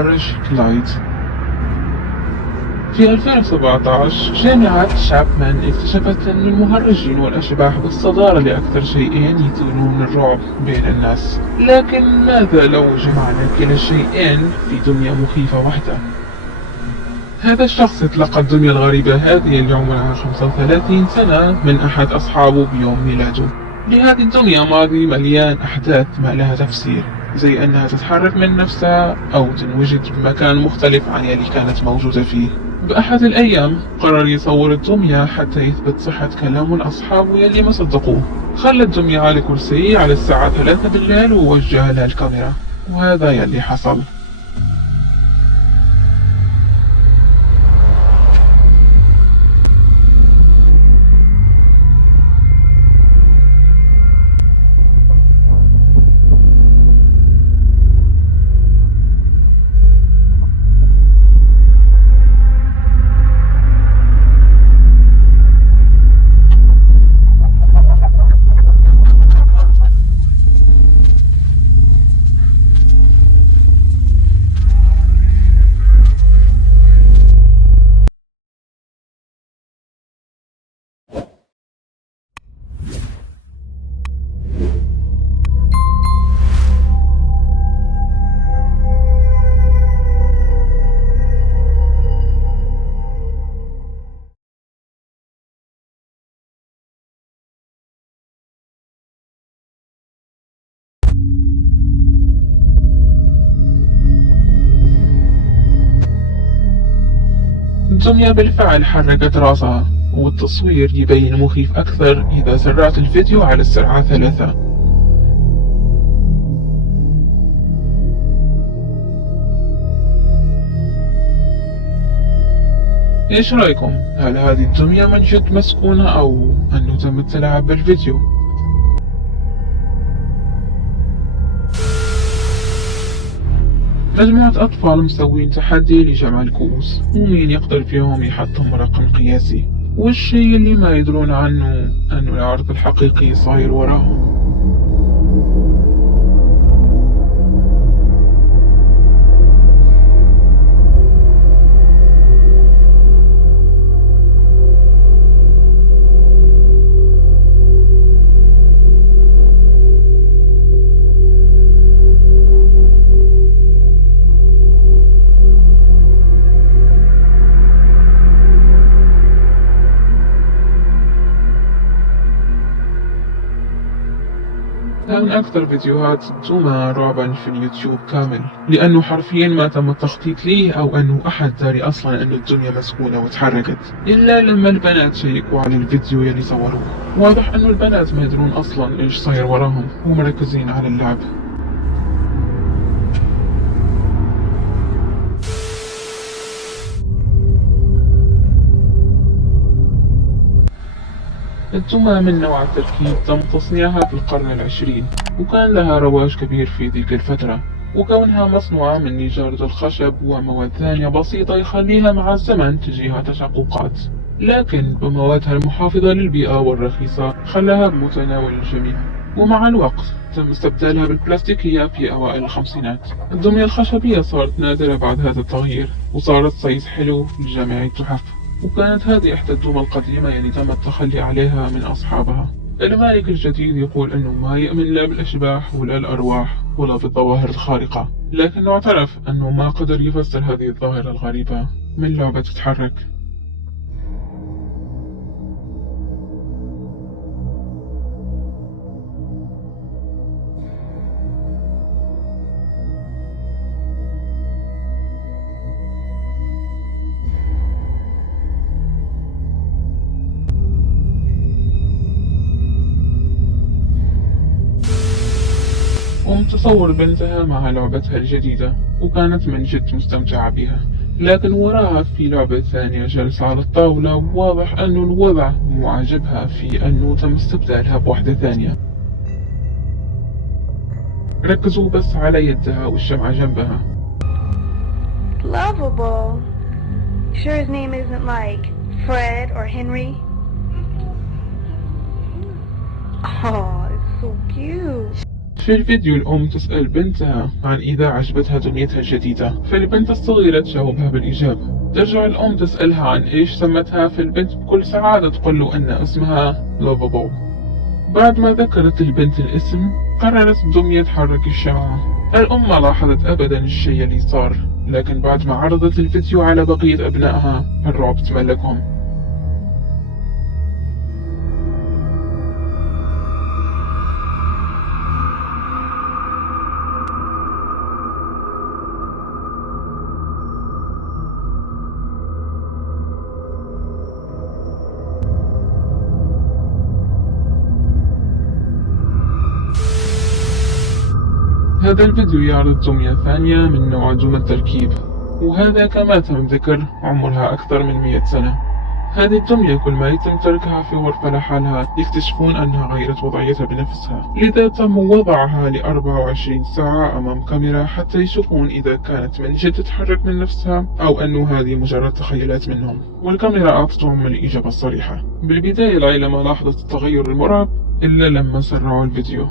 المهرج كلايد. في 2017 جامعة شابمان اكتشفت أن المهرجين والأشباح بالصدارة لأكثر شيئين يثيرون الرعب بين الناس. لكن ماذا لو جمعنا كلا الشيئين في دمية مخيفة واحدة؟ هذا الشخص يتلقى الدمية الغريبة هذه اليوم لها 35 سنة من أحد أصحابه بيوم ميلاده. لهذه الدمية ماضي مليان أحداث ما لها تفسير، زي أنها تتحرك من نفسها أو تنوجد بمكان مختلف عن اللي كانت موجودة فيه. بأحد الأيام قرر يصور الدمية حتى يثبت صحة كلام أصحابه يلي ما صدقوه. خلى الدمية على كرسي على الساعة 3 بالليل ووجه لها الكاميرا، وهذا يلي حصل. الدمية بالفعل حركت راسها، والتصوير يبين مخيف أكثر إذا سرعت الفيديو على السرعة 3. إيش رأيكم؟ هل هذه الدمية من جد مسكونة أو أنه تم التلاعب بالفيديو؟ مجموعة أطفال مسوين تحدي لجمع الكؤوس، ومين يقدر فيهم يحطم رقم قياسي، والشي اللي ما يدرون عنه أنه العرض الحقيقي صاير وراهم. من أكثر فيديوهات الدمى رعبا في اليوتيوب كامل، لأنه حرفيا ما تم التخطيط ليه أو أنه أحد داري أصلا أنه الدنيا مسكونة وتحركت، إلا لما البنات شيكوا على الفيديو يلي صوروه. واضح أنه البنات ما يدرون أصلا إيش صاير وراهم ومركزين على اللعب. الدمى من نوع التركيب تم تصنيعها في القرن العشرين، وكان لها رواج كبير في ذيك الفترة، وكونها مصنوعة من نجارة الخشب ومواد ثانية بسيطة يخليها مع الزمن تجيها تشققات، لكن بموادها المحافظة للبيئة والرخيصة خلاها بمتناول الجميع. ومع الوقت تم استبدالها بالبلاستيكية في أوائل الخمسينات. الدمية الخشبية صارت نادرة بعد هذا التغيير، وصارت صيد حلو لجميع التحف، وكانت هذه إحدى الدمى القديمة اللي تم التخلي عليها من أصحابها. المالك الجديد يقول أنه ما يؤمن لا بالأشباح ولا الأرواح ولا بالظواهر الخارقة، لكنه اعترف أنه ما قدر يفسر هذه الظاهرة الغريبة من لعبة تتحرك. تصور بنتها مع لعبتها الجديدة، وكانت من جد مستمتعة بها، لكن وراها في لعبة ثانية جالسة على الطاولة، واضح أنه الوضع مو عاجبها في أنه تم استبدالها بوحدة ثانية. ركزوا بس على يدها والشمعة جنبها. Lovable. Sure his name isn't like Fred or Henry? Oh, it's so cute. في الفيديو الأم تسأل بنتها عن إذا عجبتها دنيتها الجديدة، فالبنت الصغيرة تجاوبها بالإجابة. ترجع الأم تسألها عن إيش سمتها، فالبنت بكل سعادة تقول له أن اسمها لوفابو. بعد ما ذكرت البنت الاسم قررت دمية تحرك الشعرة. الأم ما لاحظت أبدا الشيء اللي صار، لكن بعد ما عرضت الفيديو على بقية أبنائها الرعب تملكهم. هذا الفيديو يعرض دمية ثانية من نوع دمى التركيب، وهذا كما تم ذكر عمرها أكثر من 100 سنة. هذه الدمية كل ما يتم تركها في غرفة لحالها يكتشفون أنها غيرت وضعيتها بنفسها، لذا تم وضعها ل24 ساعة أمام كاميرا حتى يشوفون إذا كانت من جد تتحرك من نفسها أو أنه هذه مجرد تخيلات منهم، والكاميرا أعطتهم الإجابة الصريحة. بالبداية العائلة ما لاحظت التغير المرعب إلا لما سرعوا الفيديو.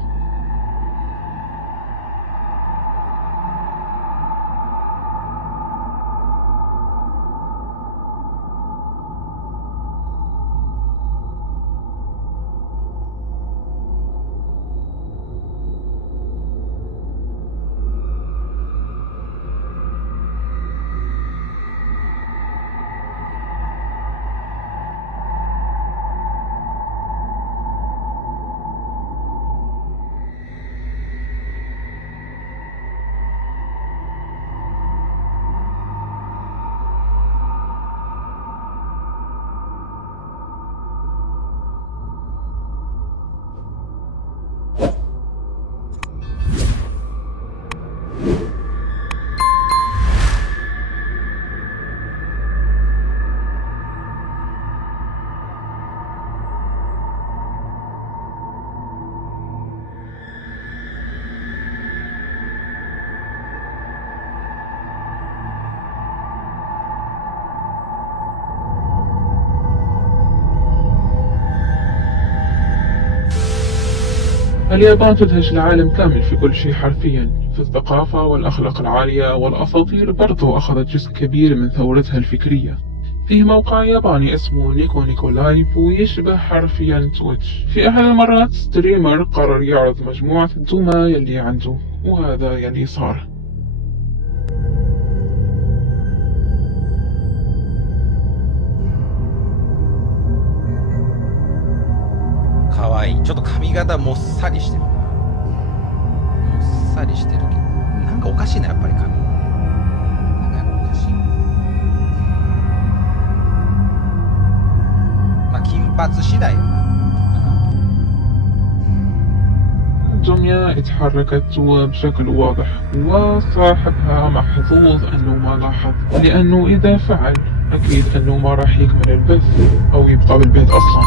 اليابان تدهش العالم كامل في كل شيء حرفيا، في الثقافة والأخلاق العالية، والأساطير برضو أخذت جزء كبير من ثورتها الفكرية. فيه موقع ياباني اسمه نيكو نيكو لايف ويشبه حرفيا تويتش. في أحد المرات ستريمر قرر يعرض مجموعة الدمى يلي عنده، وهذا يلي صار. かわいい。ちょっと髪型もっさりしてるな。もっさりしてるけど、なんかおかしいな、やっぱり髪。なんかやっぱおかしい。まあ金髪次第やな。الدنيا اتحركت بشكل واضح، وصاحبها محظوظ أنه ما لاحظ، لأنه إذا فعل أكيد أنه ما راح يكمل البث أو يبقى بالبيت أصلا.